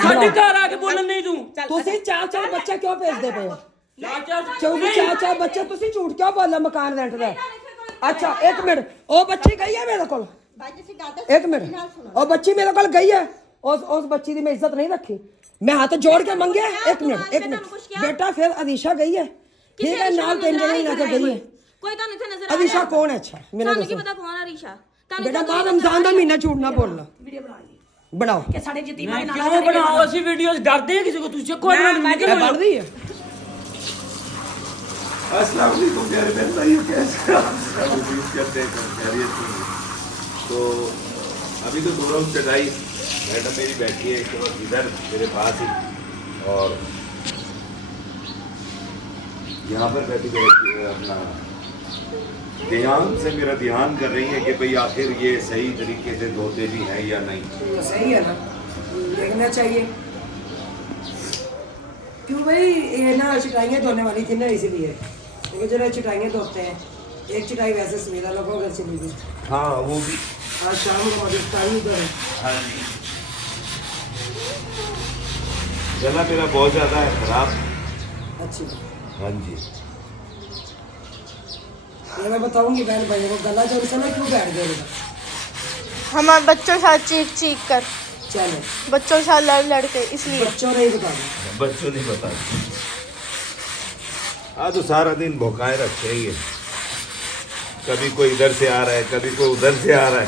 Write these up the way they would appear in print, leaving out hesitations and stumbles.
ਸਾਡੇ ਘਰ ਆ ਕੇ ਬੋਲਣ ਨਹੀਂ ਤੂੰ ਤੁਸੀਂ ਚਾਰ ਬੱਚੇ ਕਿਉਂ ਭੇਜਦੇ ਪਏ ਹੋ? ਚਾਚਾ ਚਾਰ ਬੱਚੇ ਤੁਸੀਂ ਝੂਠ ਕਿਉਂ ਬੋਲਿਆ ਮਕਾਨ ਰੈਂਟ ਦਾ? ਅੱਛਾ ਇੱਕ ਮਿੰਟ, ਉਹ ਬੱਚੀ ਗਈ ਹੈ ਮੇਰੇ ਕੋਲ। ਇੱਕ ਮਿੰਟ, ਉਹ ਬੱਚੀ ਮੇਰੇ ਕੋਲ ਗਈ ਹੈ, ਉਸ ਬੱਚੀ ਦੀ ਮੈਂ ਇੱਜ਼ਤ ਨਹੀਂ ਰੱਖੀ, मैं हाथ जोड़ के मंगे। एक मिनट बेटा, फिर अदीशा गई है, ठीक है, नाल 3 जने लेके गई है। कोई तो नहीं नजर अदीशा कौन है? अच्छा मैंने नहीं पता कौन है अदीशा। बेटा मां रमजान का महीना झूठ ना बोलना। बनाओ कि साडे यतीमां नाल क्यों बनाओ? ਅਸੀਂ ਵੀਡੀਓਜ਼ ਡਰਦੇ ਹਾਂ ਕਿਸੇ ਕੋ? ਤੁਸੀਂ ਚੱਕੋ मैं क्यों बढ़ रही है। अस्सलाम वालेकुम प्यारे बहन भाइयों, कैसे आप उम्मीद करते हैं खैरियत से। तो अभी तो दो रोज चढ़ाई मैडम मेरी बैठी है एक वक्त इधर मेरे पास ही, और यहाँ पर बैठी अपना ध्यान से मेरा ध्यान कर रही है कि भाई आखिर ये सही तरीके से धोते भी हैं या नहीं। तो सही है ना, देखना चाहिए। क्यों भाई, ये ना चटाइयाँ धोने वाली थी ना, इसीलिए क्योंकि जो चटाइयाँ धोते हैं, एक चटाई वैसे सवेरा लगो घर चली गई। हाँ वो भी आज शाम को टाइम उधर। हाँ जी, गला मेरा बहुत ज़्यादा है ख़राब। अच्छी हाँ जी, ये मैं बताऊंगी बहन भाई को, गला जो उनसे ना क्यों बैठ गया हमारे बच्चों के साथ चीख चीख कर, चलो बच्चों के साथ लड़ लड़ के, इसलिए बच्चों नहीं बता बच्चों नहीं बता। आज तो सारा दिन भौकाए रखे ही है, कभी कोई इधर से आ रहा है, कभी कोई उधर से आ रहा है।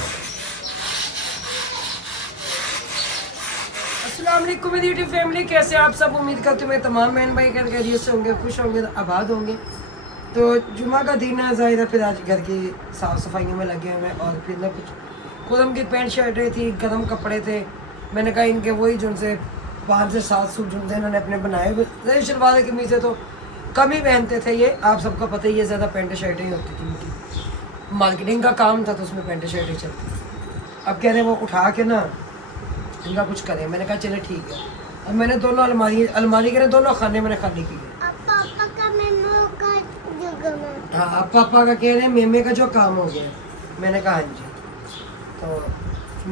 अस्सलाम वालेकुम मेरी यूट्यूब फैमिली, कैसे आप सब? उम्मीद करते मैं तमाम बहन भाई घर खैरियत से होंगे, खुश होंगे, आबाद होंगे। तो जुमा का दिन है, ज़ाहिर है, फिर आज घर की साफ़ सफाइयों में लगे हुए हैं, और फिर ना कुछ खुदम की पैंट शर्टें थी, गर्म कपड़े थे, मैंने कहा इनके वही जो उनसे 5 से 7 सूट जो थे इन्होंने अपने बनाए हुए। शलवार कमीज़ें तो कम ही पहनते थे, ये आप सबको पता ही है, ज़्यादा पैंट शर्टें ही होती थी उनकी, मार्केटिंग का काम था तो उसमें पैंट शर्टें चलती। अब कह रहे हैं वो उठा के ना इनका कुछ करें, मैंने कहा चले ठीक है। अब मैंने दोनों अलमारी के दोनों खाने मैंने खाली किए। हाँ, अब पापा का कह रहे हैं मेमे का जो काम हो गया, मैंने कहा हाँ जी। तो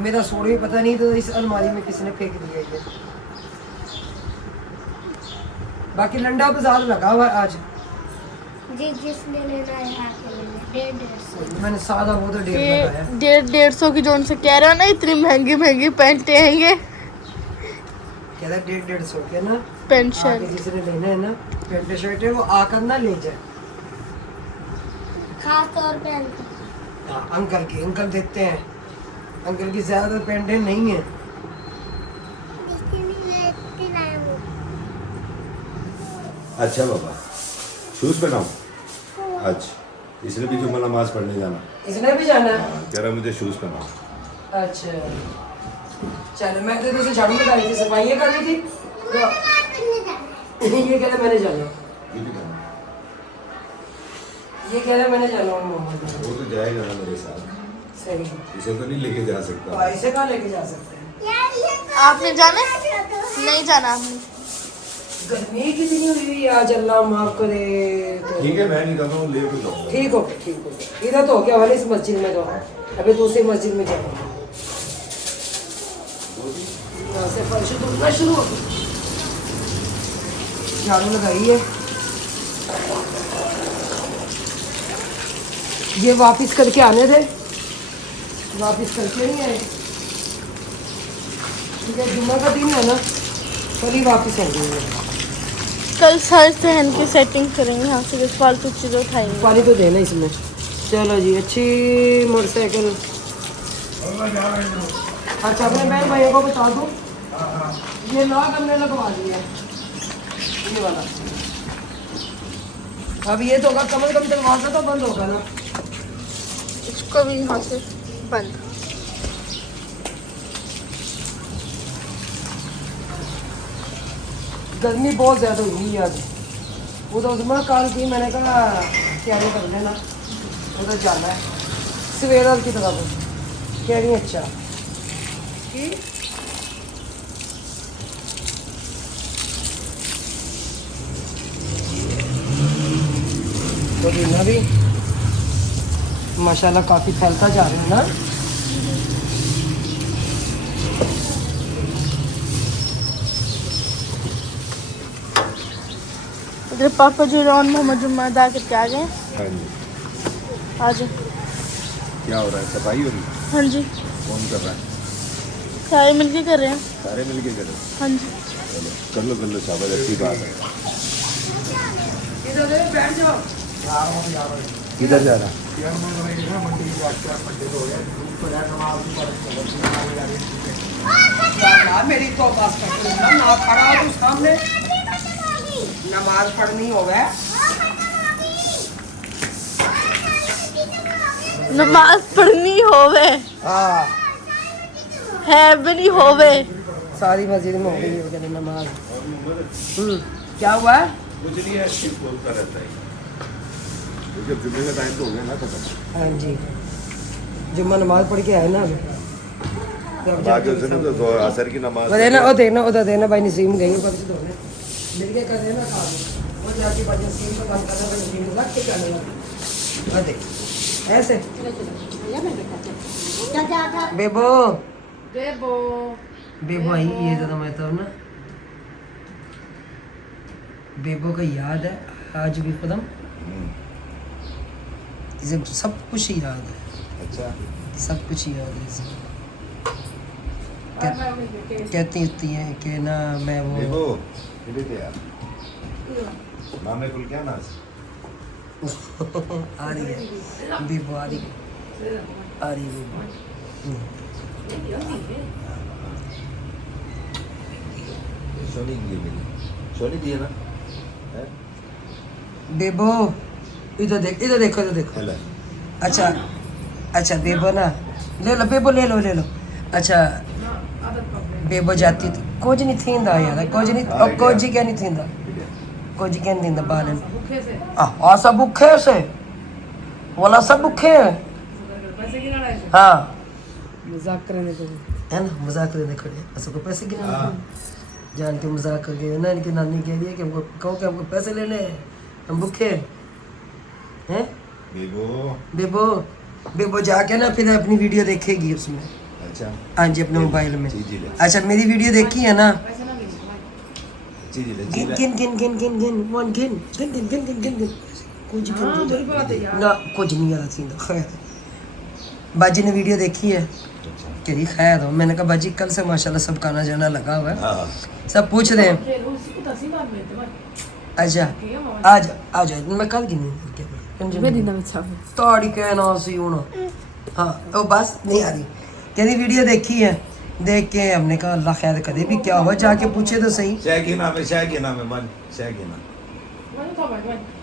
मेरा सूट भी पता नहीं, तो इस अलमारी में किसी ने फेंक दिया ये। बाकी लंडा बाजार लगा हुआ है आज जी, जिसने लेना है आके ले ले। 150 मैंने सादा वो तो 150 लगाया। 150 की जो उनसे कह रहा है ना, इतनी महंगी महंगी पैंटें हैं, कह रहा 150 के ना पैंट आके शर्ट। जिसने लेना है ना पैंट शर्ट है, वो आकर ना ले जाए। खास तौर पे अंकल। हाँ, अंकल देते हैं, अंकल की ज्यादा पैंटें नहीं है। अच्छा बाबा, शूज़ पहनाओ आज, इसने भी जुम्मा नमाज पढ़ने जाना। इसने भी जाना है? हाँ, कह रहा मुझे शूज़ पहनाओ। अच्छा चलो, मैं तो तुझसे झाड़ू लगा रही थी, सफाइयाँ कर रही थी, तो ये कह रहा मैंने जाना, ये कह रहा मैंने जाना मोहम्मद। वो तो जाएगा ना मेरे साथ, सही, इसे तो नहीं लेके जा सकता। तो ऐसे कहाँ लेके जा सकते हैं? आपने जाना नहीं जाना आपने? गर्मी कितनी हुई है आज, अल्लाह माफ करे। तो ठीक है, मैं निकलता हूँ, लेट हो जाऊंगा। ठीक हो गया, इधर तो हो गया वाले इस मस्जिद में, तो अभी दूसरी मस्जिद में जाऊंगा। यहाँ से फर्श धुलना शुरू हो गई, झाड़ू लगाई है। ये वापिस करके आने थे, वापिस करके नहीं आए, ठीक है, जुम्मा का दिन है ना, कल ही वापिस आएंगे। कल सर सहन की सेटिंग करेंगे, यहाँ से फालतू चीज़ें उठाएंगे। पानी तो देना इसमें। चलो जी, अच्छी मोटरसाइकिल। अच्छा, अपने बहन भाइयों को बता दूँ, ये लॉक हमने लगवा दिया है, ये वाला। अब ये तो होगा, कम से कम दरवाजा तो बंद होगा ना। इसको भी यहाँ से बंद। गर्मी बहुत ज़्यादा हुई है आज, वो तो उसमें कॉल की, मैंने कहा तैयारी कर लेना, वो तो जाना है सवेरा की तरफ। कह रही अच्छा तो दीना भी माशाल्लाह काफ़ी फैलता जा रहा है ना। मेरे पापा जो रॉन मोहम्मद जुम्मा अदा करके आ गए। हाँ जी, आज क्या हो रहा है? सफाई हो रही है? हाँ जी, कौन कर रहा है? सारे मिलके कर रहे हैं। सारे मिलके करो। हाँ जी, चलो कर लो शाबाश, अच्छी बात है। बैठ जाओ। किधर जा रहा? मेरी तो बस ना खड़ा हो सामने, नमाज पढ़नी होवे। नमाज पढ़नी होवे हाँ, है भी नहीं होवे। सारी मस्जिद में हो गई है नमाज। क्या हुआ है? कुछ नहीं है, ठीक बोलता रहता है। जब जुम्मे का टाइम तो हो गया ना खत्म। हाँ जी, जुम्मा नमाज पढ़ के आए ना अभी। बाकी उसने तो असर की नमाज वो देना, वो देखना, उधर देना भाई नसीम गई ऊपर से धोने। मिलके कर देना खा लो। वो जाके भाई नसीम को काम करना, भाई नसीम को लग के करने लगा। वो देख ऐसे। बेबो बेबो आई ये तो मैं तो ना बेबो को याद है आज भी कदम, इसे सब कुछ ही याद है। अच्छा, सब कुछ ही याद है इसे। कहती होती है कि ना मैं वो देखो इधर से यार, मामे कुल क्या नाज? आ रही है बेबो, आ रही है, आ रही है बेबो। सोनी की मिली, सोनी दी है ना? है? बेबो इधर देख, इधर देखो, इधर देखो। हेलो, अच्छा अच्छा बेबो ना ले लो, बेबो ले लो, ले लो। अच्छा बेबो जाती थी कुछ नहीं थींदा यार, कुछ नहीं, कुछ क्या नहीं थींदा, कुछ क्या नहीं थींदा बालन। हाँ सब भूखे से बोला, सब भूखे हैं। हाँ मजाक करने को है ना, मजाक करने खड़े को पैसे गिना जान के मजाक करके ना, इनकी नानी कह रही है कि हमको कहो कि हमको पैसे लेने हैं, हम भूखे हैं। बेबो। बेबो बेबो जाके ना फिर अपनी वीडियो देखेगी उसमें। अच्छा, हाँ जी, अपने मोबाइल में। जी ले, अच्छा मेरी वीडियो देखी है ना? जी ले, गिन गिन गिन गिन गिन गिन वन गिन गिन गिन गिन गिन गिन गिन कुछ ना कुछ नहीं याद थी। खैर बाजी ने वीडियो देखी है, कह रही खैर हो। मैंने कहा बाजी कल से माशाल्लाह सब का आना जाना लगा हुआ है, हाँ, सब पूछ रहे हैं। अच्छा आज आ जाओ, मैं कल गिनी तोड़ी कहना सी हूँ। हाँ तो बस नहीं आ रही, कहती वीडियो देखी है, देख के हमने कहा अल्लाह खैर करे भी, क्या हुआ जाके पूछे तो सही। शाह के नाम है, शाह के नाम है, मन शाह के नाम।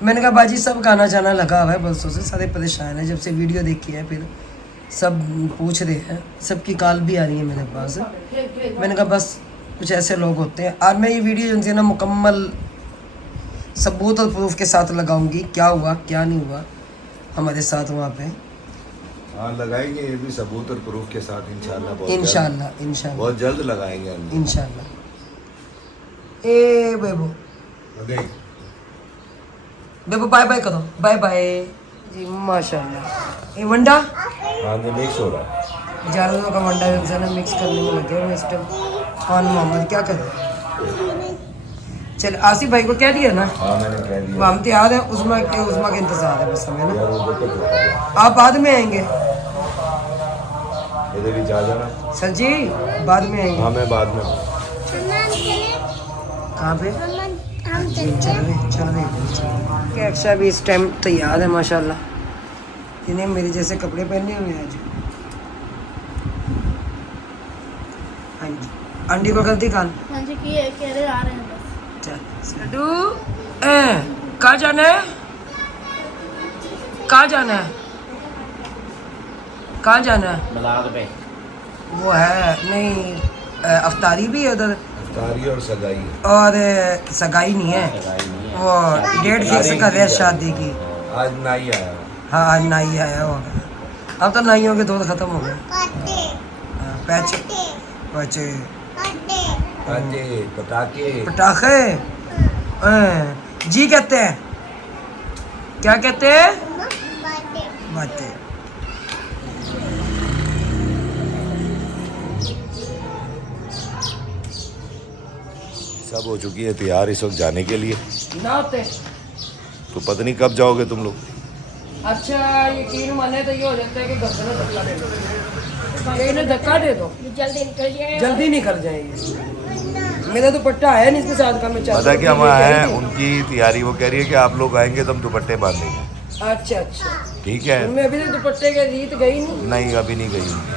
मैंने कहा बाजी सब का आना जाना लगा हुआ है, बरसों से सारे परेशान है, जब से वीडियो देखी है फिर सब पूछ रहे हैं, सबकी कॉल भी आ रही है मेरे पास। मैंने कहा बस कुछ ऐसे लोग होते हैं। और मैं ये वीडियो जो ना मुकम्मल सबूत और प्रूफ के साथ लगाऊंगी, क्या हुआ क्या नहीं हुआ हमारे साथ वहाँ पे। हाँ लगाएंगे, ये भी सबूत और प्रूफ के साथ इंशाल्लाह, बहुत इंशाल्लाह जल्द, इंशाल्लाह बहुत जल्द लगाएंगे हम। इंशाल्लाह। ए बेबो देख, बेबो बाय बाय करो, बाय बाय जी। माशाल्लाह ये वंडा हाँ ये मिक्स हो रहा है। जानवरों का वंडा जो ना मिक्स करने में लगे हुए इस टाइम। कौन मोहम्मद क्या कर रहे हैं? चल आसिफ भाई को कह दिया ना, हाँ मैंने कह वो दिया हम तैयार हैं, उस्मा का इंतजार है बस हमें ना। यार, वो देखो तो आप बाद में आएंगे इधर भी जा जाना। सर जी, बाद में आएंगे। हाँ मैं बाद में। कहाँ पे? जी चल रहे कैक्शा भी इस टाइम तैयार है माशाल्लाह, इन्हें मेरे जैसे कपड़े पहने हुए हैं आज। हाँ जी आंटी को गलती कान हाँ जी, कह रहे आ रहे हैं बस। चल सडू कहाँ जाना है, कहाँ जाना है, कहाँ जाना है? मिलाद पे वो है नहीं, अफ्तारी भी है उधर इफ्तारी और सगाई। और सगाई नहीं है, वो डेट फिक्स कर रहे हैं शादी की। आज नाई आया। हाँ आज नाई आया हो, अब तो नाइयों के दौर खत्म हो गए। पैचे पैचे पटाखे पटाखे पटाखे जी कहते हैं, क्या कहते हैं? बातें। सब हो चुकी है तैयार इस वक्त जाने के लिए। ना होते तो पता नहीं कब जाओगे तुम लोग। अच्छा यकीन माने तो ये हो जाता है कि घर में धक्का दे दो, इन्हें धक्का दे दो, जल्दी निकल जाए। जल्दी निकल जाएंगे। मेरा दुपट्टा है नहीं इसके साथ का, मैं पता क्या हम आए हैं उनकी तैयारी, वो कह रही है कि आप लोग आएंगे तो हम दुपट्टे बांधेंगे। अच्छा अच्छा, ठीक है। मैं अभी तक दुपट्टे के रीत गई नहीं। नहीं अभी नहीं गई उनकी,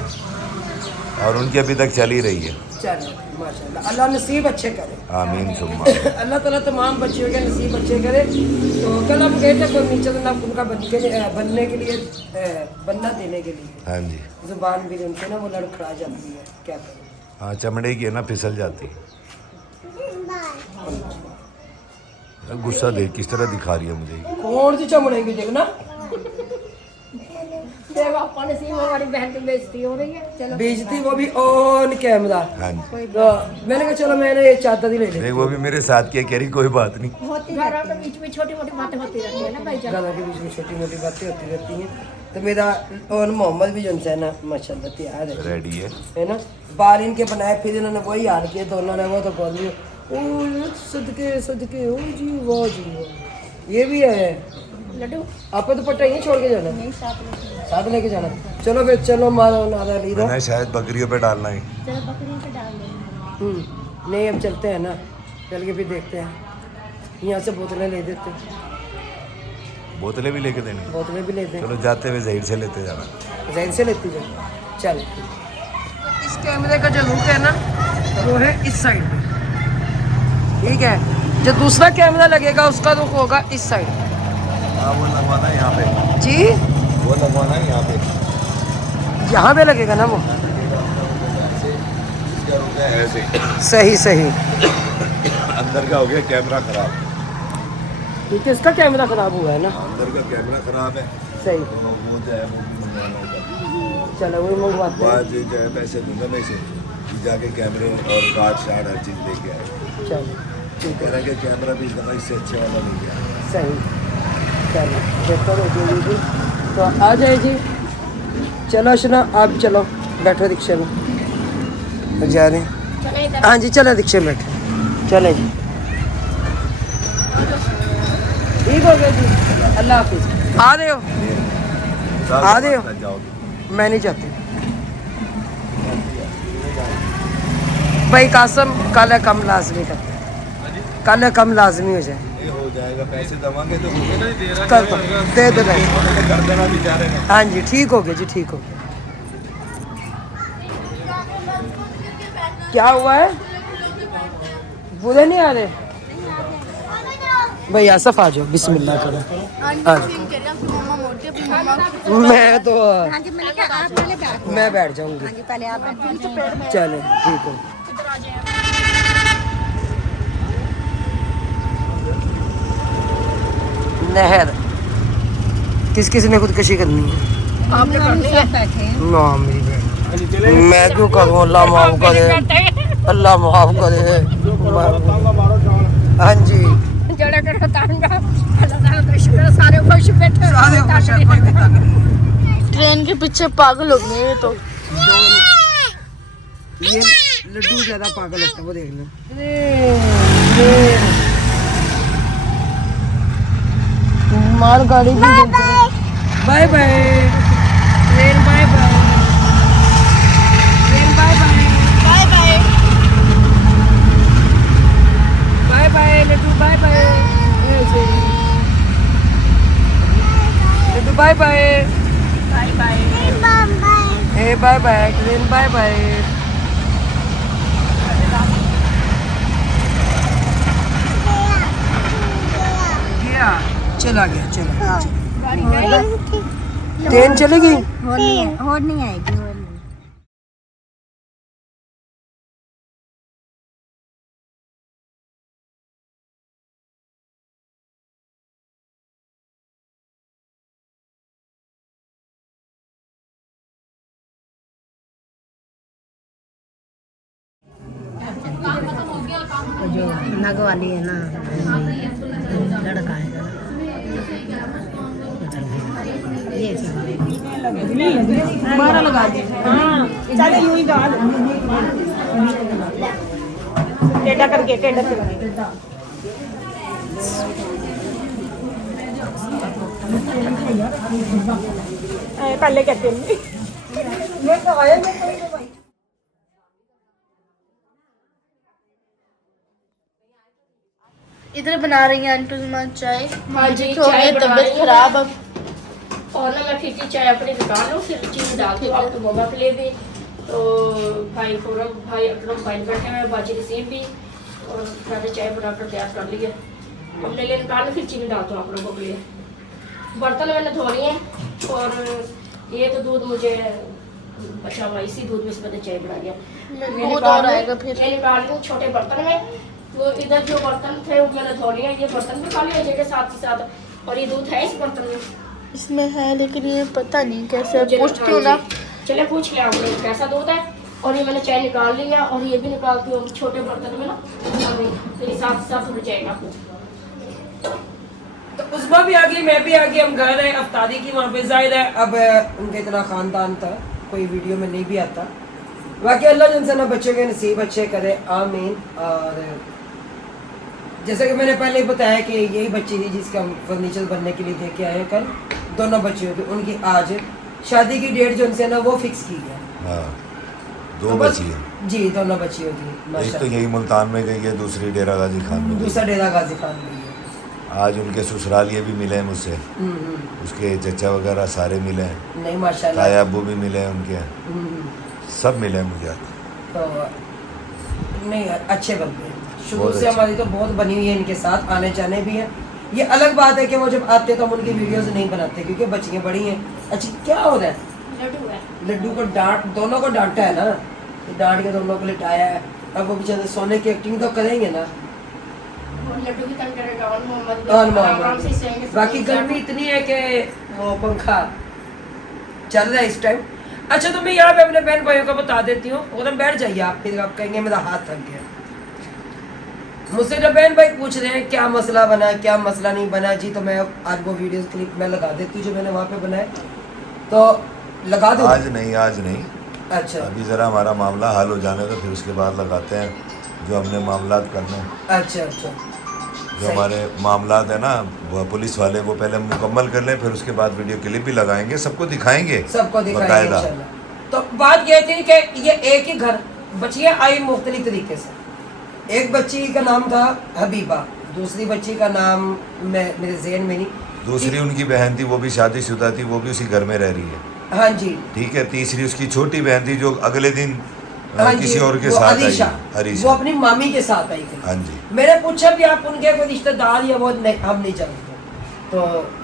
और उनकी अभी तक चल ही रही है। चलो माशाल्लाह, अल्लाह नसीब अच्छे करे। आमीन सुम्मा। अल्लाह ताला तमाम बच्चियों के नसीब अच्छे करे। तो कल हम गए थे फर्नीचर ना उनका बनने के लिए बनना देने के लिए। हाँ जी। जुबान भी उनसे ना वो लड़खड़ा जाती है, क्या करें। हाँ चमड़े की है ना, फिसल जाती है। गुस्सा देख किस तरह दिखा रही है मुझे। कौन सी चमड़े की देखना, हमारी बहन की बेइज्जती हो रही है। चलो बेइज्जती वो भी ऑन कैमरा। हाँ जी। तो मैंने कहा चलो मैंने ये चादर ही ले ली। देख वो भी मेरे साथ किया, कह रही कोई बात नहीं। घरों के बीच में छोटी मोटी बातें होती रहती है ना भाई जान। गाना के बीच में छोटी मोटी बातें होती रहती हैं। तो मेरा और मोहम्मद भी जो है ना माशाल्लाह तैयार है, रेडी है ना। बाल इनके बनाए, फिर इन्होंने वही हाल किया दोनों ने। वो तो बोल रही ओ सदके सदके, ओ जी वाह जी वाह। ये भी है लड्डू आप दुपट्टा यहीं छोड़ के जाना, नहीं साथ लेके जाना। चलो फिर चलो मारो नारा लीदा। मैंने शायद बकरियों पे डालना है। चलो बकरियों पे डाल देंगे। नहीं अब चलते हैं ना, चल के फिर देखते हैं। यहाँ से बोतलें ले देते हैं, बोतलें भी लेके देनी। बोतलें भी लेते हैं। चलो जाते हुए जहीर से लेते जाना। जहर से लेती जाए। चल इस कैमरे का जो लुक है ना वो है इस साइड पे, ठीक है। जो दूसरा कैमरा लगेगा उसका रुख होगा इस साइड। हाँ वो लगवाना है यहाँ पे जी, वो लगवाना है यहाँ पे। यहाँ पे लगेगा ना वो। इसका रुक है ऐसे। सही सही, अंदर का हो गया कैमरा खराब। क्योंकि इसका कैमरा खराब हुआ है ना। अंदर का कैमरा खराब है सही, तो वो जो है मंगवाना होगा। चलो वही मंगवाते हैं। बाद जो है पैसे दूंगा मैं इसे, जाके कैमरे और कार्ड शार्ड हर चीज़ लेके आए। चलो ठीक कह है, रहा है कि कैमरा भी इस दफ़ा इससे अच्छे वाला नहीं गया। सही। चलो बेहतर हो जाएगी जी, तो आ जाए जी। चलो अशना आप चलो, बैठो रिक्शे में जा रहे हैं। हाँ जी चलो रिक्शे में बैठे, चले जी। ठीक हो गया जी, अल्लाह हाफिज। आ रहे हो? आ रहे हो? जाओगे मैं नहीं चाहती भाई कासम, कल कम लाजमी करते हैं, कल कम लाजमी हो जाए। ये हो जाएगा, पैसे दवांगे तो कर दो, दे दो भाई। कर देना बेचारे ने। हाँ जी ठीक हो गया जी, ठीक हो गया। क्या हुआ है, बुरे नहीं आ रहे भाई? आसफ आ जाओ, बिस्मिल्लाह करो। आ जाओ। मैं तो मैं बैठ जाऊंगी। पहले आप बैठिए। चले ठीक है। नहर किस किस ने खुदकशी करनी है? आपने करनी है। बैठे ना मेरी बहन, मैं क्यों करूँ? अल्लाह माफ करे, अल्लाह माफ करे। हाँ जी जड़ा कर तांगा अल्लाह का शुक्र, सारे खुश बैठे, ट्रेन के पीछे पागल हो गए ये तो। ये लड्डू ज्यादा पागल लगता है, वो देख लो। मार गाड़ी भी bye bye train, bye bye train, bye bye bye bye laddoo, bye bye laddoo, bye bye ए bye bye train, bye bye. गया, चला गया, चला ट्रेन चली गई। और नहीं आएगी। जो नग वाली है ना, लड़का है ये मारा लगा दे। हाँ चल यूं ही डाल, टेढ़ा करके, टेढ़ा करके। पहले कहते हैं मैं तो आया नहीं तो भाई। इधर बना रही हैं अंटुमा चाय। हाँ जी, तो चाय ये बना तबीयत रही हूँ। खराब अब। और ना मैं फिर की चाय अपनी निकाल लूँ, फिर चीज़ डाल दूँ आपको मम्मा के लिए भी। तो भाई खुरम भाई अकरम भाई बैठे हुए, बाजी नसीब भी, और मैंने चाय बनाकर तैयार कर ली है। अपने लिए निकाल फिर चीनी डालता हूँ आप लोगों के लिए। बर्तन मैंने धो लिए हैं, और ये तो दूध मुझे बचा हुआ, इसी दूध में से मैंने चाय बना लिया। दूध और आएगा फिर। ये निकाल लूँ छोटे बर्तन में। वो इधर जो बर्तन थे वो मैंने धो लिए, ये बर्तन भी खा लिया जगह साथ ही साथ, और ये दूध है इस बर्तन में। इसमें है लेकिन ये पता नहीं कैसे, मुझे पूछती हूँ ना। चले पूछ लिया आप लोग कैसा दूध है। और ये मैंने चाय निकाल ली है, और ये भी निकालती हूँ छोटे बर्तन में ना, फिर साथ साथ हो जाएगा। तो उस्मा भी आ गई, मैं भी आ गई, हम घर है अफ्तारी की वहाँ पे जाहिर है। अब उनका इतना खानदान था, कोई वीडियो में नहीं भी आता। बाकी अल्लाह जिनसे ना बच्चों के नसीब अच्छे करे, आमीन। और जैसे कि मैंने पहले बताया कि यही बच्ची थी जिसका हम फर्नीचर बनने के लिए दे के आए हैं कल। दोनों बच्चियों की, उनकी आज शादी की डेट जो उनसे ना वो फिक्स की है। हाँ, दो तो बस- बची है। जी, दोनों बच्चियों की एक तो माशाल्लाह। यही मुल्तान में गई है, दूसरी डेरा गाजी खान में गई। दूसरा डेरा गाजी खान में है। आज उनके ससुराल ये भी मिले हैं मुझसे, उसके चचा वगैरह सारे मिले हैं, नहीं माशाल्लाह। ताया अब्बू भी मिले हैं उनके, सब मिले हैं मुझे। तो नहीं, अच्छे बनते हैं शुरू बहुत से। अच्छे। हमारी तो बहुत बनी हुई है इनके साथ, आने जाने भी हैं। ये अलग बात है कि वो जब आते तो हम उनकी वीडियोस नहीं बनाते क्योंकि बच्चियाँ बड़ी हैं। अच्छा, क्या हो रहा है? लड्डू है। लड्डू को डांट, दोनों को डांटा है ना, ये डांट के दोनों को लिटाया है। अब वो बेचारे सोने की एक्टिंग तो करेंगे ना। और लड्डू की तंग करेगा, और मोहम्मद और आराम से सोएंगे। बाकी गर्मी इतनी है कि वो पंखा चल रहा है इस टाइम। अच्छा, तो मैं यहाँ पे अपने बहन भाइयों को बता देती हूँ, और हम बैठ जाइए आप, फिर आप कहेंगे मेरा हाथ थक गया। मुझसे जब बहन भाई पूछ रहे हैं क्या मसला बना, क्या मसला नहीं बना जी, तो मैं आज वो वीडियो क्लिप मैं लगा देती हूँ जो मैंने वहाँ पे बनाए, तो लगा दो। आज नहीं, आज नहीं, अच्छा अभी ज़रा हमारा मामला हल हो जाने दो, फिर उसके बाद लगाते हैं जो हमने मामलात करने हैं। अच्छा अच्छा, जो हमारे मामलात है ना वो पुलिस वाले, वो पहले मुकम्मल कर लें, फिर उसके बाद वीडियो क्लिप भी लगाएंगे, सबको दिखाएंगे, सबको दिखाएंगे बाकायदा। इंशाल्लाह। तो बात ये थी कि ये एक ही घर, बच्चियाँ आई मुख्तलिफ तरीके से। एक बच्ची का नाम था हबीबा, दूसरी बच्ची का नाम मेरे ज़हन में नहीं। दूसरी उनकी बहन थी, वो भी शादीशुदा थी, वो भी उसी घर में रह रही है, हाँ जी, ठीक है। तीसरी उसकी छोटी बहन थी जो अगले दिन हाँ जी, किसी और के वो साथ आई, अरीशा, हरीशा। वो अपनी मामी के साथ आई थी। हाँ जी। मैंने पूछा भी आप उनके कोई रिश्तेदार या वो नहीं, हम नहीं जानते। तो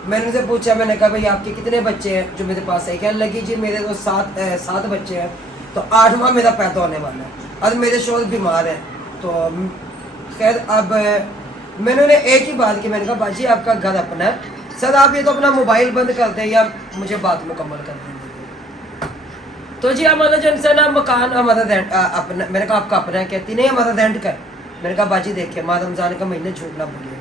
मैंने उनसे पूछा, मैंने कहा भाई आपके कितने बच्चे हैं जो मेरे पास है? कहने लगी जी मेरे तो सात बच्चे हैं, तो 8वां मेरा पैदा होने वाला है, और मेरे शोहर बीमार है। तो खैर अब मैंने उन्हें एक ही बात की, मैंने कहा बाजी आपका घर अपना है, सर आप ये तो अपना मोबाइल बंद कर दें या मुझे बात मुकम्मल कर दें। तो जी हमारा जो इनसे ना मकान हमारा रेंट अपना, मैंने कहा आपका अपना है? कहती नहीं हमारा रेंट का है। मैंने कहा बाजी देखिए माँ रमज़ान का महीने झूठ ना बोलिए।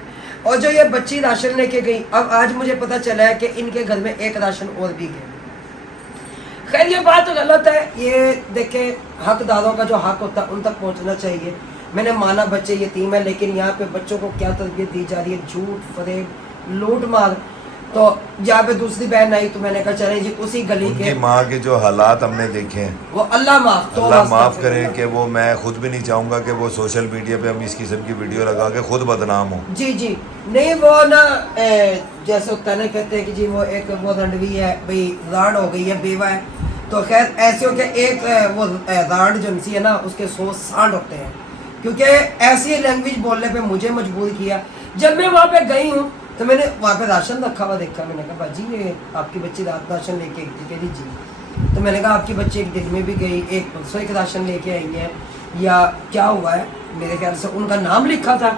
और जो ये बच्ची राशन लेके गई, अब आज मुझे पता चला है कि इनके घर में एक राशन और भी गया। खैर ये बात तो गलत है, ये देखे हकदारों का जो हक होता है उन तक पहुंचना चाहिए। मैंने माना बच्चे यतीम है, लेकिन यहाँ पे बच्चों को क्या तरबियत दी जा रही है, झूठ फरेब लूट मार। तो यहाँ पे दूसरी बहन आई तो मैंने कहा चले जी उसी गली उनकी के, माँ के जो हालात हमने देखे हैं, वो अल्लाह माफ तो अल्लाह माफ़ करे कि वो, मैं खुद भी नहीं चाहूँगा कि वो सोशल मीडिया पे हम इस किस्म की वीडियो लगा के खुद बदनाम हो। जी जी नहीं, वो ना जैसे होता है ना, कहते हैं कि जी वो एक वो रंडवी है भाई, राड हो गई है, बेवा है। तो खैर ऐसे हो के एक वो राड जंसी है ना, उसके 100 सांड होते हैं, क्योंकि ऐसी लैंग्वेज बोलने पे मुझे मजबूर किया। जब मैं वहाँ पे गई हूँ तो मैंने वहाँ पे राशन रखा हुआ देखा, मैंने कहा बाजी ये आपकी बच्ची रात राशन लेके गई थी? कहती जी। तो मैंने कहा आपकी बच्ची एक दिन में भी गई, एक परसों एक राशन लेके आई है, या क्या हुआ है? मेरे ख्याल से उनका नाम लिखा था,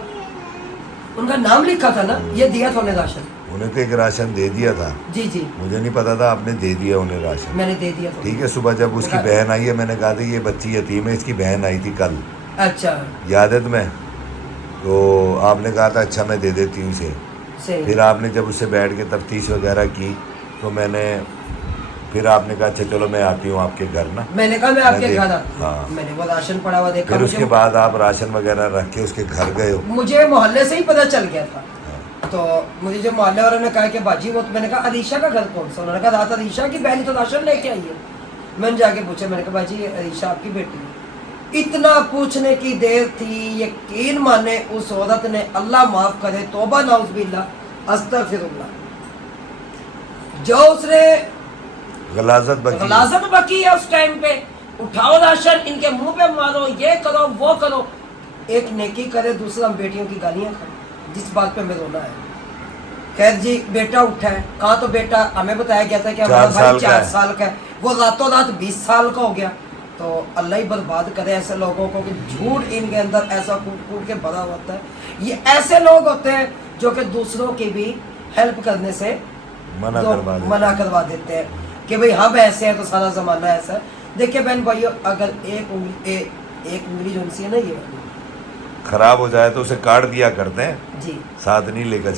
उनका नाम लिखा था ना, ये दिया था उन्हें राशन। उन्हें तो एक राशन दे दिया था, जी जी, मुझे नहीं पता था आपने दे दिया उन्हें राशन। मैंने दे दिया था। ठीक है, सुबह जब उसकी बहन आई है, मैंने कहा था ये बच्ची यतीम है, इसकी बहन आई थी कल, अच्छा याद है तुम्हें? तो आपने कहा था अच्छा मैं दे देती हूँ इसे। सही। फिर आपने जब उससे बैठ के तफ्तीश वगैरह की तो फिर आपने कहा अच्छा चलो मैं आती हूँ आपके घर ना। मैंने कहा मैं आपके घर आती हूँ। हाँ। मैंने वो राशन पड़ा हुआ देखा, फिर उसके बाद आप राशन वगैरह रख के उसके घर गए हो। मुझे मोहल्ले से ही पता चल गया था तो मुझे जो मोहल्ले वालों ने कहा कि बाजी वो, तो मैंने कहा अरीशा का घर कौन सा? उन्होंने कहा रात अरीशा की बहन तो राशन लेके आई है। मैंने जाके पूछा, मैंने कहा बाजी अरीशा आपकी बेटी है? इतना पूछने की देर थी, यकीन माने उस औरत ने, अल्लाह माफ करे, तौबा नाउज़ुबिल्लाह अस्तगफिरुल्लाह, जो उसने गलाजत बकी है उस टाइम पे, उठाओ राशन इनके मुंह पे मारो, ये करो वो करो, एक नेकी करे, दूसरा हम बेटियों की गालियां खाएं, जिस बात पे हमें रोना है। खैर जी, बेटा उठा है, कहा तो बेटा हमें बताया गया था कि हमारा भाई 4 साल का है, वो रातों रात 20 साल का हो गया। तो अल्लाह ही बर्बाद करे ऐसे लोगों को कि झूठ इनके अंदर ऐसा कूट कूट के भरा होता है। ये ऐसे लोग होते हैं जो कि दूसरों की भी हेल्प करने से मना करवा देते हैं कि भाई हम ऐसे हैं तो सारा ज़माना ऐसा है। देखिए बहन भाइयों, अगर एक उंगली जो उनसी है ना, ये खराब हो जाए तो उसे काट दिया करते हैं जी, साथ नहीं लेकर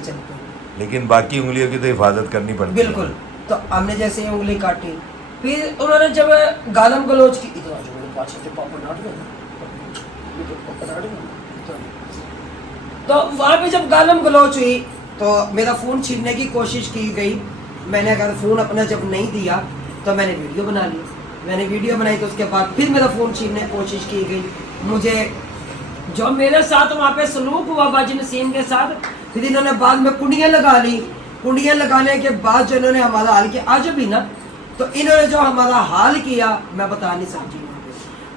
चलते, लेकिन बाकी उंगलियों की तो हिफाजत करनी पड़ती है। बिल्कुल। तो हमने जैसे ये उंगली काटी, फिर उन्होंने जब गालम गलोच की, इतना जो मेरे पास से पापा डांट गए, तो वहाँ पे जब गालम गलोच हुई तो मेरा फ़ोन छीनने की कोशिश की गई। मैंने अगर फ़ोन अपना जब नहीं दिया तो मैंने वीडियो बना ली, मैंने वीडियो बनाई तो उसके बाद फिर मेरा फ़ोन छीनने की कोशिश की गई। मुझे जो मेरे साथ वहाँ पे सलूक हुआ बाजी नसीम के साथ, फिर इन्होंने बाद में कुंडियाँ लगा ली। कुंडियाँ लगाने के बाद जो इन्होंने हमारा हाल किया, आज भी ना, तो इन्होंने जो हमारा हाल किया मैं बता नहीं सकती।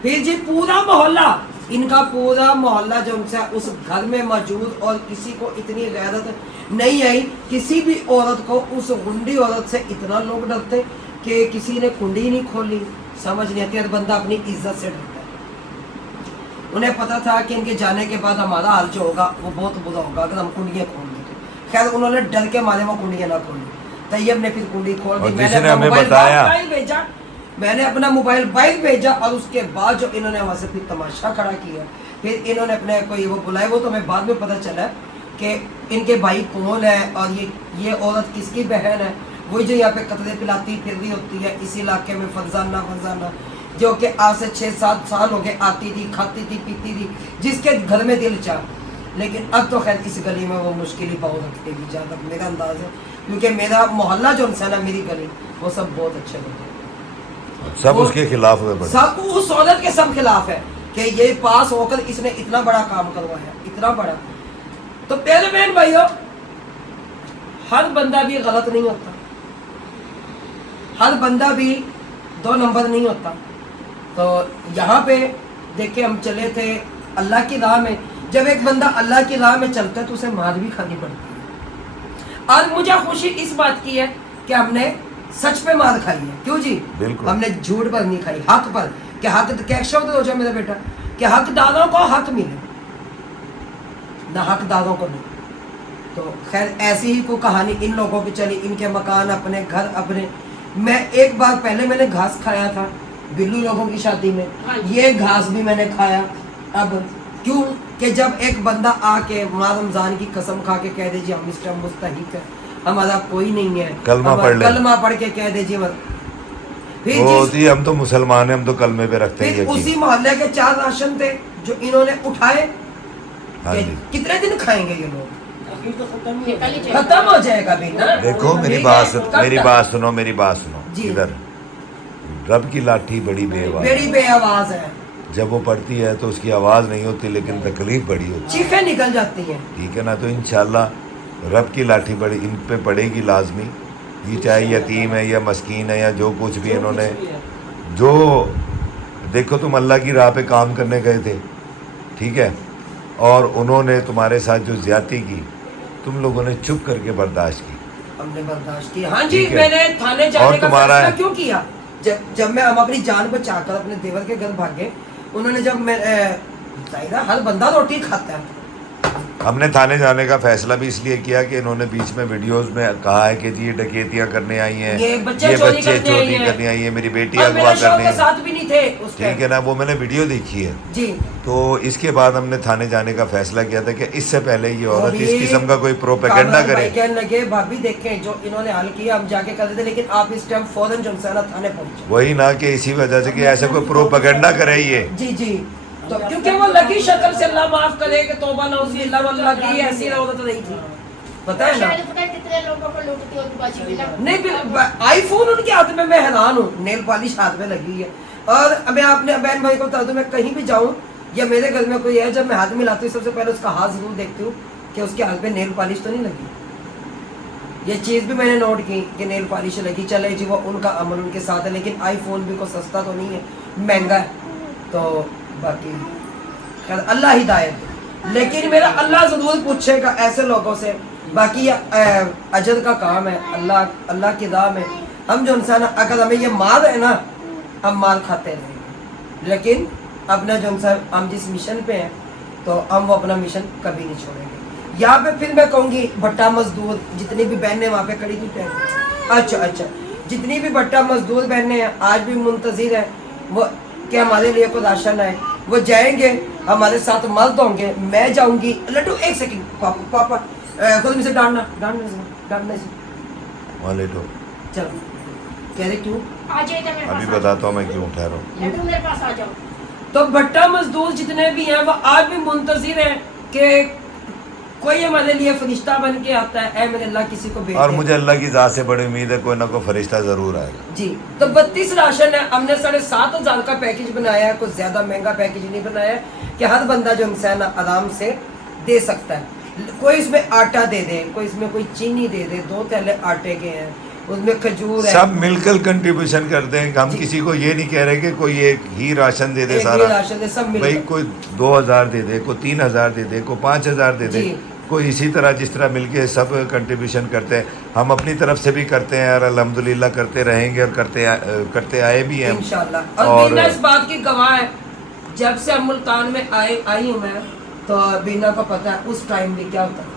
फिर जी पूरा मोहल्ला, इनका पूरा मोहल्ला जो उनसे उस घर में मौजूद, और किसी को इतनी गैरत नहीं आई, किसी भी औरत को, उस गुंडी औरत से इतना लोग डरते कि किसी ने कुंडी नहीं खोली, समझ नहीं आती, बंदा अपनी इज्जत से डरता है। उन्हें पता था कि इनके जाने के बाद हमारा हाल जो होगा वो बहुत बुरा होगा अगर हम कुंडियाँ खोल दें। खैर उन्होंने डर के मारे वो कुंडियाँ ना खोली। तैयब ने फिर कुंडी खोल दी, मैंने हमें बताया, भेजा, मैंने अपना मोबाइल बाइक भेजा, और उसके बाद जो इन्होंने वहाँ से फिर तमाशा खड़ा किया। फिर इन्होंने अपने कोई वो बुलाए, वो तो हमें बाद में पता चला कि इनके भाई कौन है और ये औरत किसकी बहन है, वही जो यहाँ पे कतरे पिलाती फिर रही होती है इस इलाके में, फरजाना, जो कि आज से 6-7 साल हो गए आती थी, खाती थी, पीती थी, जिसके घर में दिल चाह। लेकिन अब तो खैर इस गली में वो मुश्किल ही पाओ रखेगी, जहाँ तक मेरा अंदाज है, क्योंकि मेरा मोहल्ला जो है ना, मेरी गली, वो सब बहुत अच्छे लोग हैं, सब उसके खिलाफ हुए, सब उस औरत के सब खिलाफ है कि ये पास होकर इसने इतना बड़ा काम करवाया, इतना बड़ा। तो पहले बहन भाइयों, हर बंदा भी गलत नहीं होता, हर बंदा भी 2 नंबर नहीं होता। तो यहाँ पे देखे हम चले थे अल्लाह की राह में, जब एक बंदा अल्लाह की राह में चलता है तो उसे मार भी खानी पड़ती है। और मुझे खुशी इस बात की है कि हमने सच पे मार खाई है। क्यों जी? बिल्कुल। हमने झूठ पर नहीं खाई, हक पर। कि हक क्या शब्द हो जाए मेरा बेटा, कि हकदारों को हक मिले, ना हकदारों को नहीं। तो खैर ऐसी ही कोई कहानी इन लोगों की चली, इनके मकान अपने, घर अपने। मैं एक बार पहले मैंने घास खाया था बिल्लू लोगों की शादी में, ये घास भी मैंने खाया। अब क्यों? कि जब एक बंदा आके माह रमजान की कसम खा के कह दे जी हम इस टाइम मुस्तहिक है, हमारा कोई नहीं है, कलमा पढ़ के कह दे जी फिर हम तो मुसलमान हैं, हम तो कलमे पे रखते हैं। उसी मोहल्ले के 4 राशन थे जो इन्होंने उठाए। कितने दिन खाएंगे ये लोग? खत्म हो जाएगा भी ना। देखो मेरी बात सुनो इधर। रब की लाठी बड़ी बेआवाज है, जब वो पड़ती है तो उसकी आवाज़ नहीं होती लेकिन तकलीफ बड़ी होती है, चीखें निकल जाती हैं। ठीक है ना? तो इंशाल्लाह रब की लाठी बड़ी इन पे पड़ेगी लाजमी। ये चाहे यतीम है या मस्कीन है या जो कुछ भी इन्होंने, जो देखो तुम अल्लाह की राह पे काम करने गए थे, ठीक है, और उन्होंने तुम्हारे साथ जो ज्यादती की, तुम लोगों ने चुप करके बर्दाश्त की। हमने बर्दाश्त की। हाँ जी, मैंने थाने जाने का फैसला क्यों किया? जब मैं हम अपनी जान बचाकर अपने देवर के घर भागे, उन्होंने जब मैं हर बंदा रोटी खाता है, हमने थाने जाने का फैसला भी इसलिए किया कि इन्होंने बीच में वीडियोस में कहा है कि जी ये डकैतियां करने आई हैं, ये बच्चे चोरी करने आई है, मेरी बेटी अगवा करने साथ भी नहीं थे, ठीक है ना? वो मैंने वीडियो देखी है जी। तो इसके बाद हमने थाने जाने का फैसला किया था कि इससे पहले ये औरत इस किस्म का कोई प्रोपेगेंडा करे। कहने लगे भाभी देखें जो इन्होंने हाल किया हम जाके कर देते, लेकिन आप इस टाइम फौरन जो थाने पहुंचे। वही ना कि इसी वजह से कि ऐसे कोई प्रोपेगेंडा करे ये। जी जी, तो क्योंकि वो लगी शक्ल से अल्लाह माफ करे कि तौबा नाउज़ुबिल्लाह वल्लाह की ऐसी औरत नहीं थी, पता है ना। शायद पता है कितने लोगों को लूटती होगी बाजी बिना। नहीं, आईफोन उनके हाथ में, मैं हैरान हूँ, नेल पॉलिश हाथ में लगी हुई है। और मैं आपने बहन भाई को बता दूं, मैं कहीं भी जाऊँ या मेरे घर में कोई है, जब मैं हाथ मिलाती हूँ सबसे पहले उसका हाथ जरूर देखती हूँ कि उसके हाथ में नेल पॉलिश तो नहीं लगी। ये चीज़ भी मैंने नोट की कि नेल पॉलिश लगी। चले जी, वो उनका अमल उनके साथ है, लेकिन आईफोन भी को सस्ता तो नहीं है, महंगा है। तो बाकी खैर अल्लाह हिदायत दे, लेकिन मेरा अल्लाह जरूर पूछेगा ऐसे लोगों से। बाकी ये अजर का काम है, अल्लाह की राह में हम जो इंसान, अगर हमें ये मार है ना, हम मार खाते रहेंगे, लेकिन अपना जो इंसान, हम जिस मिशन पे हैं तो हम वो अपना मिशन कभी नहीं छोड़ेंगे। यहाँ पे फिर मैं कहूँगी भट्टा मजदूर जितनी भी बहनें वहाँ पे खड़ी थी, अच्छा जितनी भी भट्टा मजदूर बहनें हैं आज भी मुंतजिर हैं वो कि हमारे लिए कोई राशन आए, वो जाएंगे, हमारे साथ मर्द होंगे, मैं जाऊंगी। लड्डू एक सेकंड, पापा खुद मुझे डांटना से वहाँ लेटो, चलो कह रहे क्यों, आ जाइए मेरे पास। अभी बताता हूँ मैं क्यों ठहरा हूँ। लड्डू मेरे पास आ जाओ। तो भट्टा मजदूर जितने भी हैं वो आज भी मुंतजिर हैं कि कोई हमारे लिए फरिश्ता बन के आता है, ऐ मेरे अल्लाह किसी को भेज और दे। मुझे अल्लाह की ज़ात से बड़ी उम्मीद है कोई ना कोई फरिश्ता ज़रूर आएगा। जी, तो 32 राशन है, हमने 7,500 का पैकेज बनाया है, कुछ ज्यादा महंगा पैकेज नहीं बनाया है कि हर बंदा जो इंसान आराम से दे सकता है। कोई इसमें आटा दे दे, कोई इसमें कोई चीनी दे दे, 2 थैले आटे के हैं, उसमें खजूर है, सब मिलकर कंट्रीब्यूशन करते हैं। हम जी। किसी को ये नहीं कह रहे कि कोई एक ही राशन दे दे एक ही सारा, राशन दे, सब भाई मिलकर। कोई 2,000 दे दे, कोई 3,000 दे दे, कोई 5,000 दे दे, जी। कोई इसी तरह जिस तरह मिलके सब कंट्रीब्यूशन करते हैं। हम अपनी तरफ से भी करते हैं और अल्हम्दुलिल्लाह करते रहेंगे और करते आए भी हैं इंशाल्लाह। और और बीना इस बात की गवाह है, जब से हम मुल्तान में आई हूँ मैं, तो बीना को पता है उस टाइम में क्या होता था,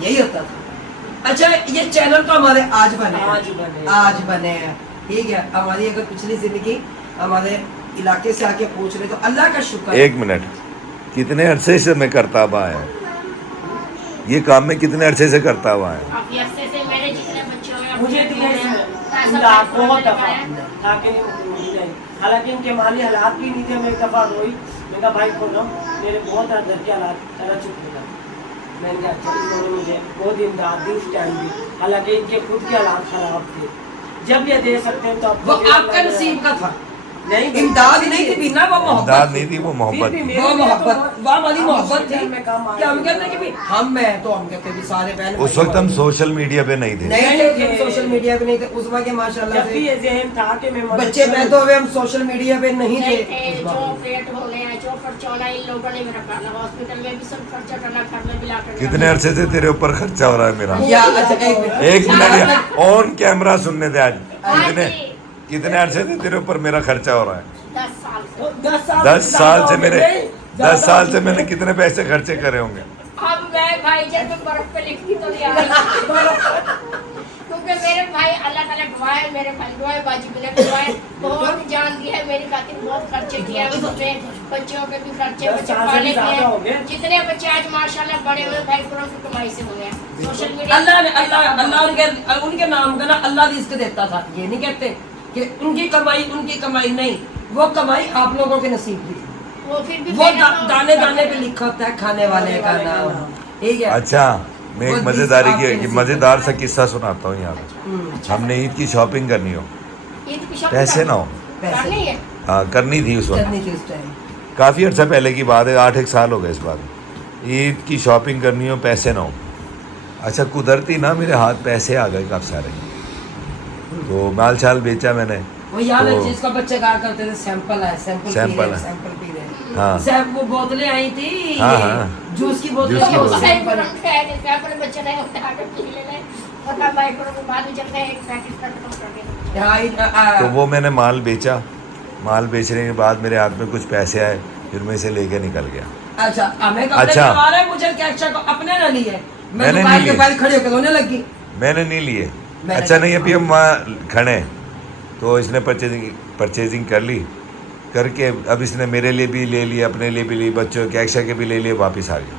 यही होता था। अच्छा, ये चैनल तो हमारे आज बने हैं, ठीक है। हमारी अगर पिछली जिंदगी हमारे इलाके से आके पूछ रहे तो अल्लाह का शुक्र है। 1 मिनट, कितने अरसे से मैं करता हुआ है ये काम, में कितने अरसे से करता हुआ है? आप ये ऐसे से मेरे जितने बच्चे हुए मुझे तो बहुत दफा था कि हालांकि इनके माली हालात भी नहीं थे। मैं एक दफा रोई, मैं कहा भाई खोलो, मेरे बहुत घर के हालात तरह चुके थे। मैंने कहा अच्छा, इन्होंने मुझे बहुत इमदाद दी उस टाइम भी, हालांकि इनके खुद के हालात खराब थे। जब ये दे सकते हैं तो वो आपका नसीब का था, नहीं इमदाद नहीं थी बीना, वो इमदाद मोहब्बत नहीं थी, वो मोहब्बत थी। वो मोहब्बत, वो हमारी मोहब्बत थी में काम कि हम कहते हैं कि भाई हम हैं तो हम कहते हैं भी सारे बहन उस वक्त हम सोशल मीडिया पे नहीं थे। नहीं थे, सोशल मीडिया पे नहीं थे उस वक्त के माशाल्लाह जब भी से ये ज़हन था कि मैं मदद बच्चे करूं। पैदा हुए, हम सोशल मीडिया पे नहीं नहीं थे। थे, जो पेट हो गया, जो खर्चा होना, इन लोगों ने मेरा करना, हॉस्पिटल में भी सब खर्चा करना, घर में भी ला कर कितने अरसे से तेरे ऊपर खर्चा हो रहा है मेरा? या अच्छा एक मिनट, 1 मिनट, ऑन कैमरा सुनने दे आज। हाँ कितने जी। कितने अरसे से तेरे ऊपर मेरा खर्चा हो रहा है? 10 साल से। 10 साल से मेरे 10 साल से मैंने कितने पैसे खर्चे करे होंगे? अब मैं भाई जब मैं बर्फ पे लिखती तो नहीं आई क्योंकि मेरे भाई अल्लाह ताला गवाह है, मेरे भाई गवाह है, बाजी बिना गवाह है, बहुत जान दी है मेरी खातिर, बहुत खर्चे किया है उसने, बच्चों पे भी खर्चे, 10 बच्चे साल से पाले ज्यादा हो भी गए। हैं। जितने बच्चे आज माशाल्लाह बड़े हुए भाई पूरा की कमाई से हुए हैं। सोशल मीडिया अल्लाह उनके नाम का ना अल्लाह रिस्क देता था। ये नहीं कहते कि उनकी कमाई नहीं, वो कमाई आप लोगों के नसीब की थी। वो फिर भी वो मैंने तो- दाने दाने पे लिखा होता है खाने वाले का नाम, ठीक है। अच्छा, मैं एक वो मजेदारी आपके की नसीब मजेदार सा किस्सा सुनाता हूँ यहाँ पे। हम्म, हमने ईद की शॉपिंग करनी हो, ईद की शॉपिंग पैसे ना हो, पैसे करनी है। हाँ करनी थी उस वक्त, करनी थी उस टाइम। काफ़ी अर्सा पहले की बात है, 8-1 साल हो गए इस बात। ईद की शॉपिंग करनी हो, पैसे ना हो। अच्छा, कुदरती ना मेरे हाथ पैसे आ गए काफ़ी सारे, तो माल शाल बेचा मैंने। वो याद है तो- जिसका बच्चे कहा करते थे सैंपल है, सैंपल सैंपल है। सैंपल पी रहे। हाँ सैम वो बोतलें आई थी, हाँ, ये हाँ। जूस की बोतलें, जूस की वो बोतलें। सैंपल। बच्चे नहीं होते आगे पी लेने और भाई को बाद में चलते हैं एक पैकेट कर खत्म कर देते हाँ, तो वो मैंने माल बेचा, माल बेचने के बाद मेरे हाथ में कुछ पैसे आए, फिर मैं इसे लेके निकल गया। अच्छा हमें कपड़े अच्छा। दिलवा रहे हैं, मुझे क्या अच्छा को अपने ना लिए, मैं मैंने दुकान नहीं के लिए। बाहर खड़ी होकर रोने लगी। मैंने नहीं लिए। मैंने अच्छा, नहीं लिए। अभी हम वहाँ खड़े हैं, तो इसने परचेजिंग कर ली, करके अब इसने मेरे लिए भी ले लिया, अपने लिए भी ली, बच्चों के एक्शा के भी ले लिए, वापस आ गया।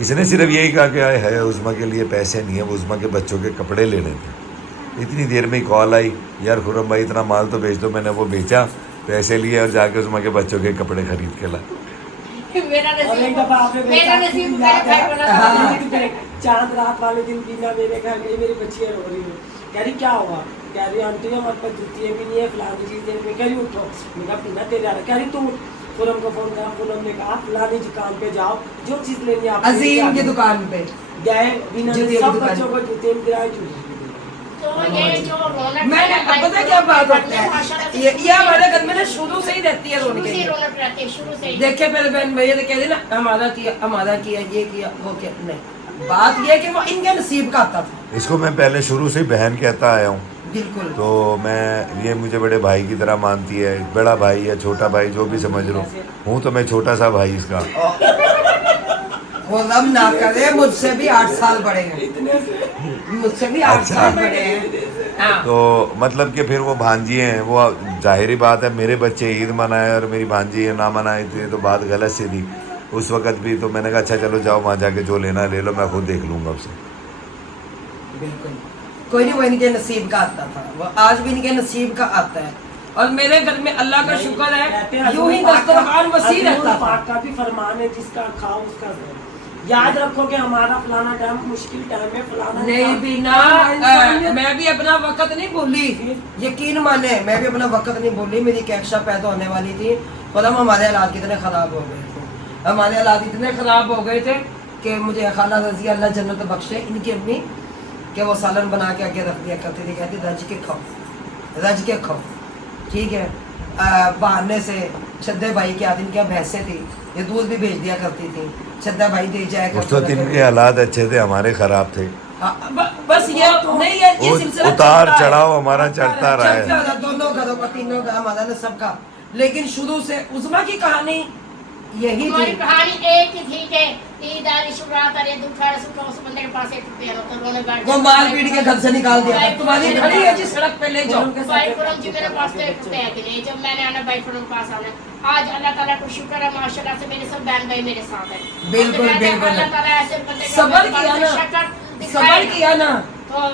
इसने सिर्फ यही कहा कि आए है उज़्मा के लिए पैसे नहीं है, वो उज़्मा के बच्चों के कपड़े लेने थे। इतनी देर में ही कॉल आई, यार खुरम भाई इतना माल तो बेच दो। मैंने वो बेचा, पैसे लिए और जाके उसमें के बच्चों के कपड़े खरीद के ला। मेरा और एक दफा आपने मेरा नसीब याद है? मेरा हाँ, चांद रात वाले दिन भी ना मेरे घर में मेरी बच्ची रो रही है, कह रही क्या हुआ, कह रही आंटी हमारे पास जूतियाँ भी नहीं है, फलानी चीजें। मैं कह रही उठो, मैं कहा पीना तेरे आ रहा, कह रही तुम फुरम को फोन करा, फुरम ने कहा फलानी दुकान पे जाओ, जो चीज लेनी है आप अजीम की दुकान पे गए, बिना जूतियों की सब दुकान। बच्चों को जूते में गिराए जूते। तो ये जो रौनक मैंने अब पता है क्या बात होता है, ये हमारे घर में ना शुरू से ही रहती है शुरू रौनक। से रौनक रहती है, शुरू से ही। देखे मेरे बहन भैया तो कहते ना हमारा किया ये किया वो किया, नहीं बात ये है कि वो इनके नसीब का आता था। इसको मैं पहले शुरू से ही बहन कहता आया हूँ, बिल्कुल। तो मैं ये मुझे बड़े भाई की तरह मानती है, बड़ा भाई या छोटा भाई जो भी समझ लो, हूँ तो मैं छोटा सा भाई इसका। वो रब ना करे, मुझसे भी 8 साल बड़े हैं, मुझसे भी 8 साल बड़े हैं। हाँ। तो मतलब कि फिर वो भांजी हैं, वो जाहिर बात है मेरे बच्चे ईद मनाए और मेरी भांजी है ना मनाई थी, तो बात गलत सी थी उस वक़्त भी। तो मैंने कहा अच्छा चलो जाओ वहाँ जाके जो लेना ले लो, मैं खुद देख लूँगा उससे। बिल्कुल कोई नहीं, वो इनके नसीब का आता था, वो आज भी इनके नसीब का आता है। और मेरे घर में अल्लाह का शुक्र है यूं ही दस्तरखान वसी रहता था। पाक का भी फरमान है, जिसका खाओ उसका दो। याद रखो कि हमारा फलाना टाइम मुश्किल टाइम है, फलाना नहीं बिना मैं भी अपना वक्त नहीं भूली, यकीन माने मैं भी अपना वक्त नहीं भूली। मेरी एक एक्शा पैदा होने वाली थी, और हमारे हालात कितने ख़राब हो गए थे, हमारे हालात इतने ख़राब हो गए थे कि मुझे खाला रजी अल्लाह जन्नत बख्शे, इनकी अम्मी कि वो सालन बना के आगे रख दिया करती थी, कहती रज के खाओ, रज के खाओ, ठीक है। बहाने से छद्दे भाई के आदमी क्या भैंसें थी, ये दूध भी भेज दिया करती थी, छद्दा भाई दे जाए उस तो दिन के हालात अच्छे थे, हमारे ख़राब थे। बस ये नहीं है, ये सिलसिला उतार चलता है। चढ़ाव हमारा चलता रहा है, चलता रहा, दोनों घरों का, तीनों का, हमारा ना सबका। लेकिन शुरू से उस्मा की कहानी यही हमारी थी। कहानी एक ही थी कि ईद आ रही, शुरुआत आ रही, दुखाड़ा सुखा उस बंदे के पास एक रुपया लो तो रोने बैठ वो मार पीट के घर से निकाल दिया, तुम्हारी खड़ी है जिस सड़क पे ले जाओ। भाई फुरम जी मेरे पास तो एक रुपया के लिए, जब मैंने आना भाई फुरम के पास आना, आज अल्लाह ताला को शुक्र है माशाल्लाह से मेरे सब बहन भाई मेरे साथ है। बिल्कुल, बिल्कुल। अल्लाह ताला ऐसे बंदे को सबर मेरे किया पास ना, शक्कर दिखाए सबर किया ना, तो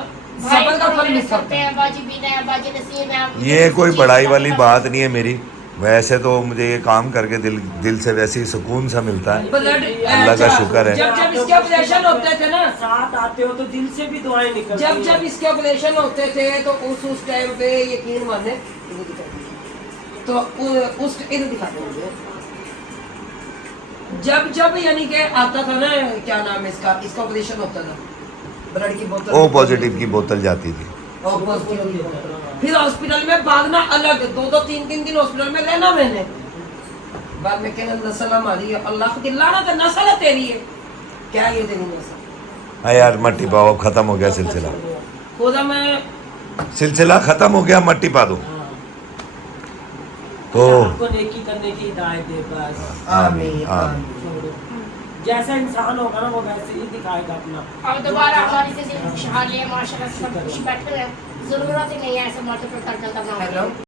सबर का फल मिल सकता सकते हैं, बाजी भी है, बाजी नसीब है। ये कोई बड़ाई वाली बात नहीं है मेरी। वैसे तो मुझे ये काम करके दिल से वैसे ही सुकून सा मिलता है, ब्लड अल्लाह का शुक्र है। जब इसके ऑपरेशन होते थे ना, साथ आते हो तो दिल से भी दुआएं निकलती हैं। जब इसके ऑपरेशन होते थे तो उस टाइम पे यकीन माने तो उस इधर दिखाते मुझे, जब यानी कि आता था ना, क्या नाम है इसका ऑपरेशन होता था, ब्लड की बोतल, ओ पॉजिटिव की बोतल जाती थी। ओ पॉजिटिव की बोतल, फिर हॉस्पिटल में भागना अलग, 2-3 दिन हॉस्पिटल में रहना मैंने। बाद में कहना नस्ल हमारी है, अल्लाह की लानत है, नस्ल है तेरी है, क्या ये तेरी नस्ल। हाँ यार मट्टी पाओ, अब खत्म हो गया सिलसिला, खुदा मैं सिलसिला खत्म हो गया, मट्टी पा दो। तो आपको नेकी करने की हिदायत दे बस। आमीन आमीन। जैसा इंसान होगा ना वो वैसे ही दिखाएगा अपना। अब दोबारा हमारी से खुशहाली है माशाल्लाह, सब खुश बैठे हैं, जरूरत ही नहीं है ऐसे मौके पर तड़कता बनाने की। हेलो।